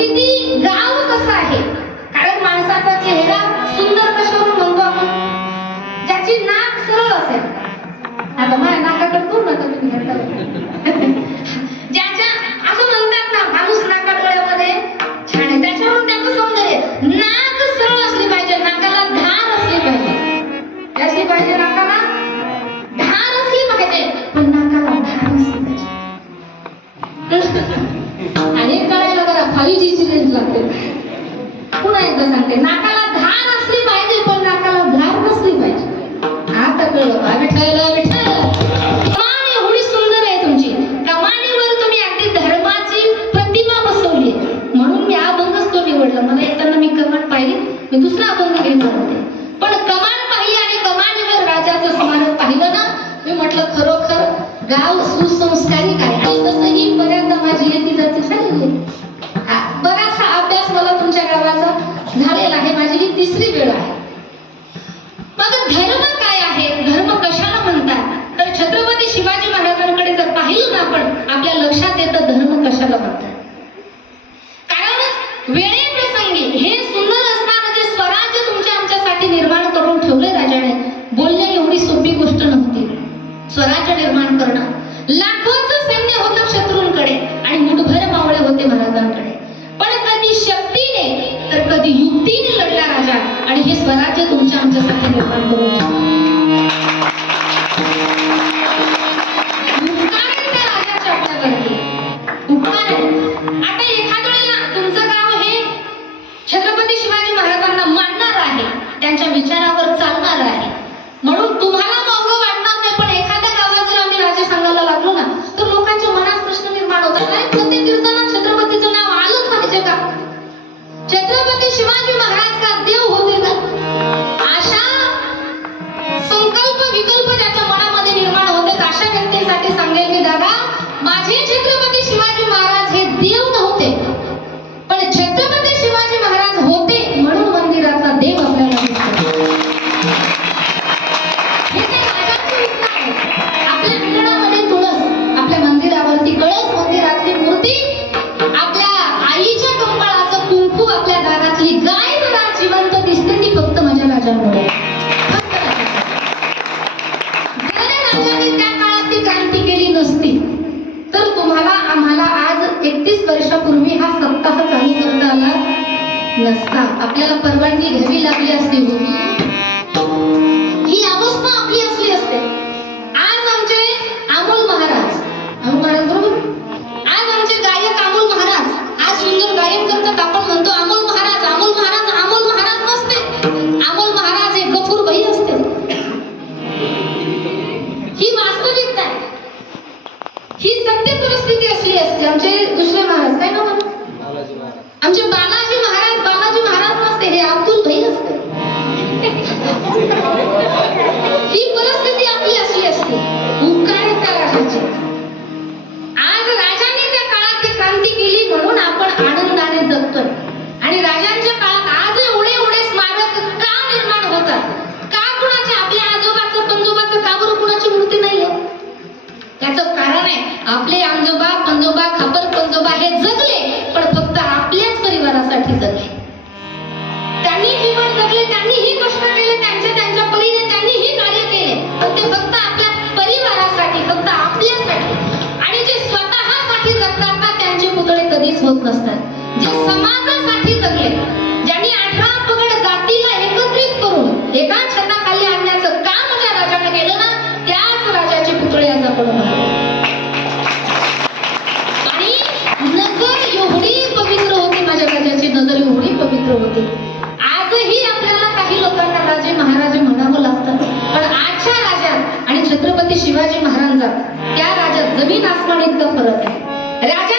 किती गाव कसं आहे? कारण माणसाचा चेहरा सुंदर कशावरून म्हणतो आपण? ज्याची नाक सरळ असेल. आता माझ्या नाकाकडे पूर्ण कमी ज्याच्या representé Nácala आपल्या लक्षात येतं धर्म कशाला म्हणतात. कारण वेळे प्रसंगी हे सुंदर स्वराज्य तुमच्या आमच्यासाठी निर्माण करून ठेवले राजाने एवढी सोपी गोष्ट नव्हती. स्वराज्य निर्माण करणं. लाखोच सैन्य होतं शत्रूंकडे आणि मुठभर मावळे होते महाराजांकडे. पण कधी शक्तीने तर कधी युक्तीने लढला राजा आणि हे स्वराज्य तुमच्या आमच्यासाठी निर्माण करून नसता. आपल्याला परवानगी घ्यावी लागली असती होती. Thank you. होत नसतात. जे समाजासाठी जगले ज्यांनी अठरा पगड जातीला एकत्रित करून एका छताखाली आणण्याचं काम ज्या राजाने केलं ना त्याच राजाचे पुतळे आज आपण आणि नजर एवढी पवित्र होती माझ्या राजाची नजर एवढी पवित्र होती. आजही आपल्याला काही लोकांना राजे महाराजे म्हणावं लागतं. पण आजच्या राजा आणि छत्रपती शिवाजी महाराजांचा त्या राजा जमीन आसमान इतका फरक आहे. राजा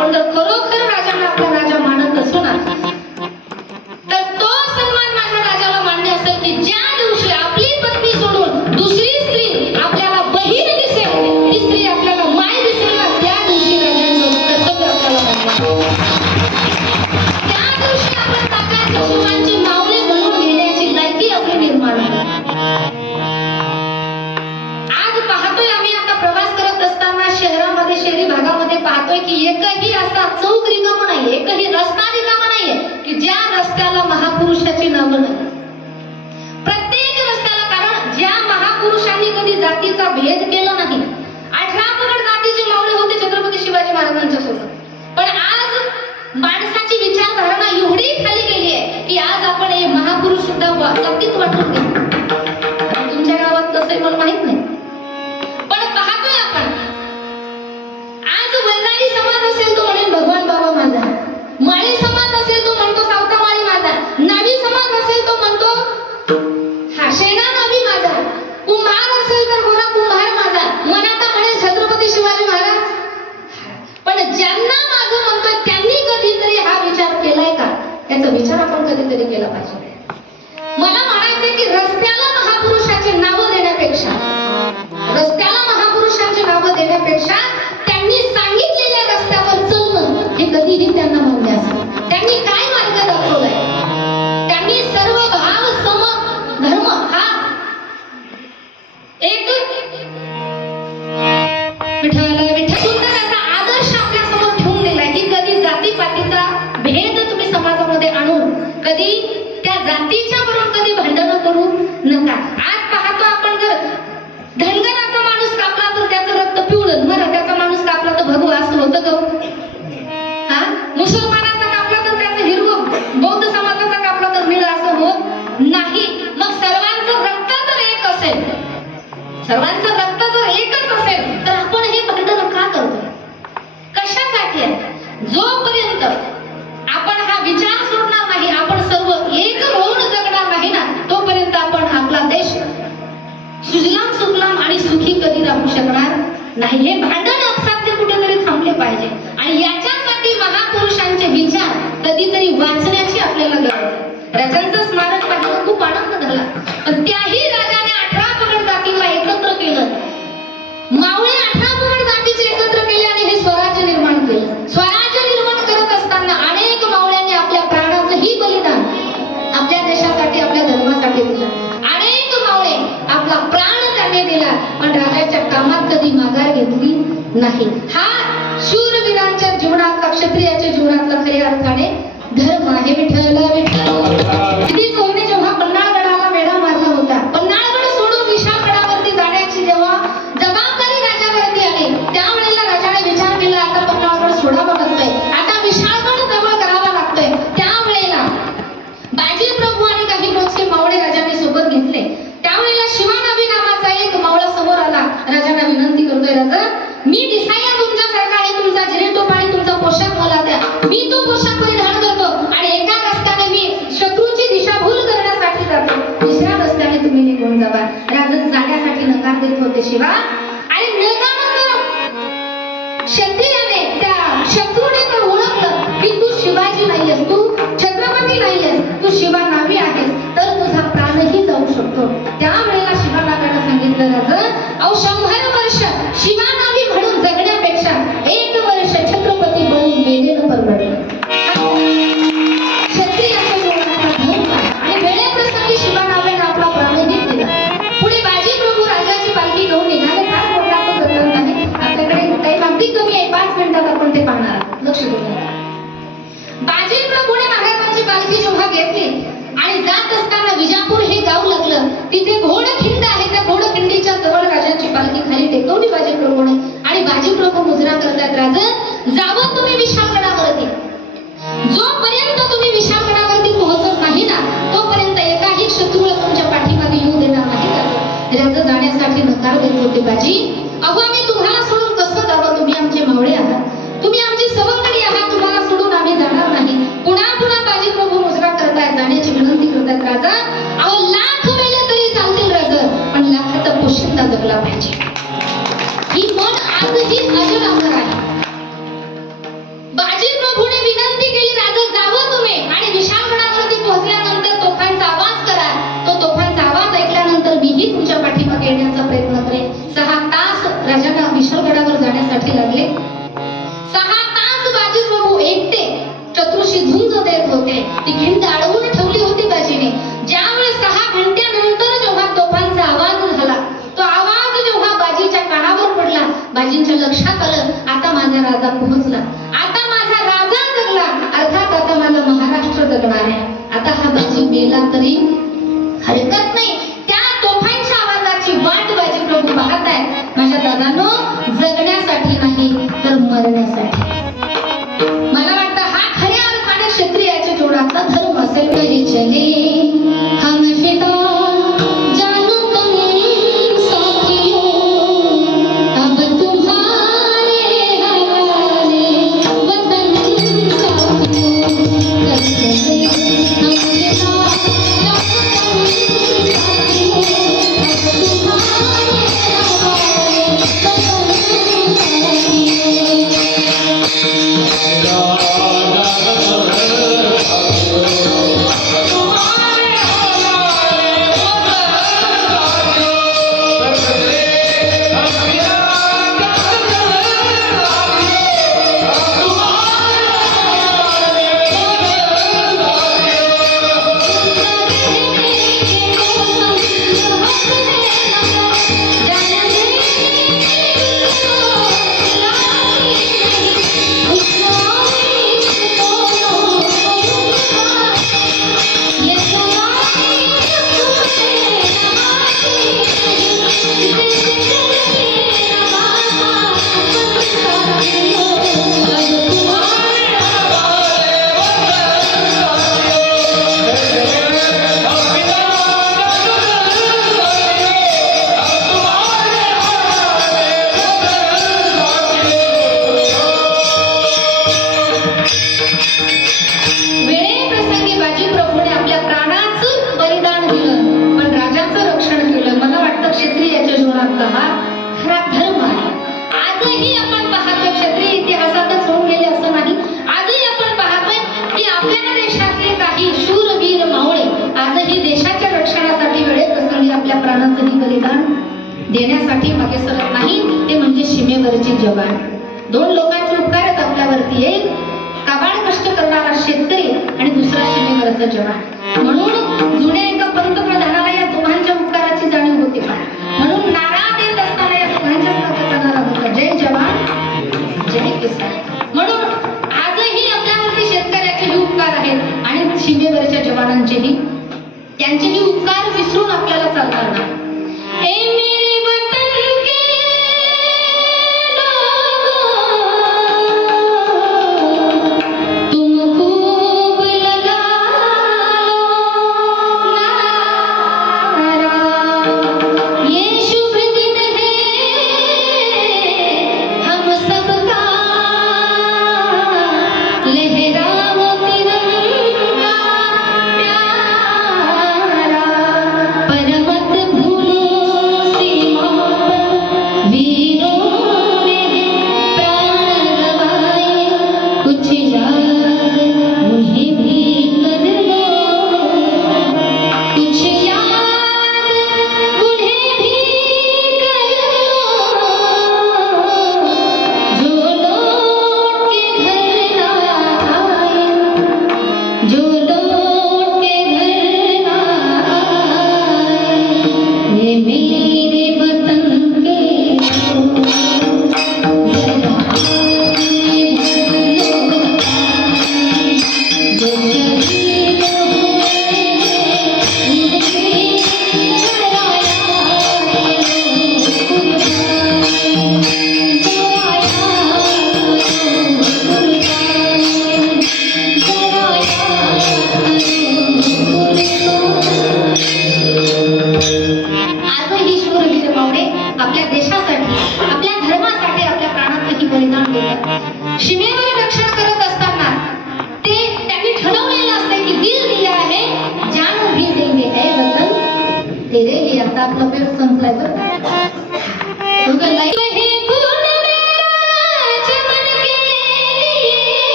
आपण जर खरोखर राजांना आपला राजा Thank you. तेव्हा आणि नकारात्मक शक्तीने त्या शत्रूने ते ओळखलं की तू शिवाजी नाहीयेस तू छत्रपती नाहीयेस तू शिवा जावं तुम्ही विषांगणावरती जोपर्यंत तुम्ही विषांगणावरती पोहोचत नाही ना तोपर्यंत एकाही शत्रूला तुमच्या पाठीमागे येऊ देणार नाही का? जाण्यासाठी नकार देत होते बाजी. लक्षात आलं आता माझा राजा पोहोचला. आता माझा राजा जगला. अर्थात आता माझा महाराष्ट्र जगणार आहे. आता हा बाजू गेला तरी शेतकरी आणि दुसरा सीमेवरचा जवान म्हणून जुने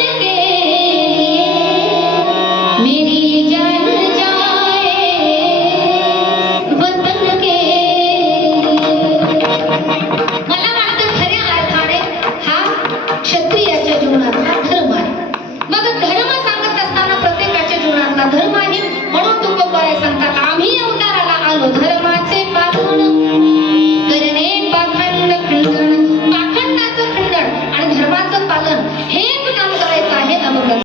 चमन के